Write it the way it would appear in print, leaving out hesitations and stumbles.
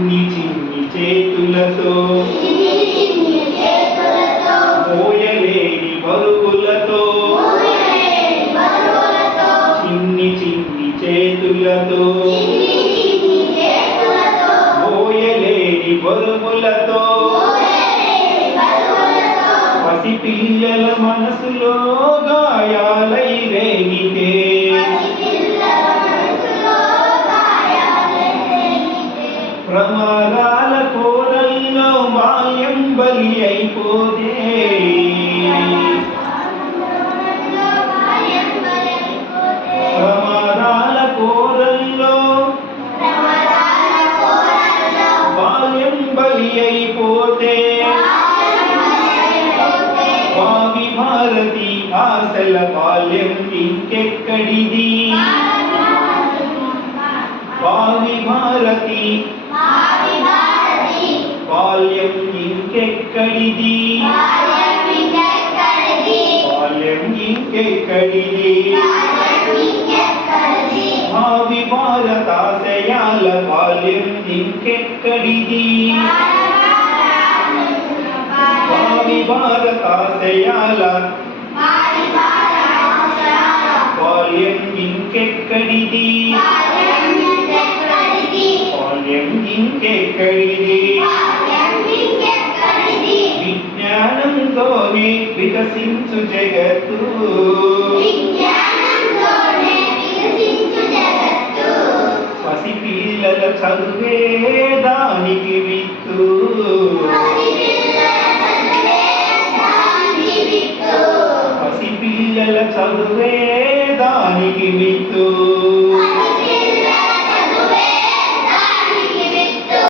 చిన్ని చిన్ని చేతులతో మోయలేని బరువులతో చిన్ని చిన్ని చేతులతో మోయలేని బరువులతో పసిపిల్లల మనసులో గాయాలై రేగితే ప్రమాదాల కోరల్లో బాల్యం బలి అయిపోతే ప్రమాదాల కోరల్లో బాల్యం బలి అయిపోతే భావి భారతి ఆశల బాల్యం ఇంకెక్కడిది భావి భారతి బాల్యం ఇంకెక్కడిది బాల్యం ఇంకెక్కడిది భావి భారతాశయాల బాల్యం ఇంకెక్కడిది భావి భారతాశయాల బాల్యం ఇంకెక్కడిది బాల్యం ఇంకెక్కడిది విజ్ఞానంతోనే వికసించు జగత్తు పసిపిల్లల చదువే దానికి విత్తు పసిపిల్లల చదువే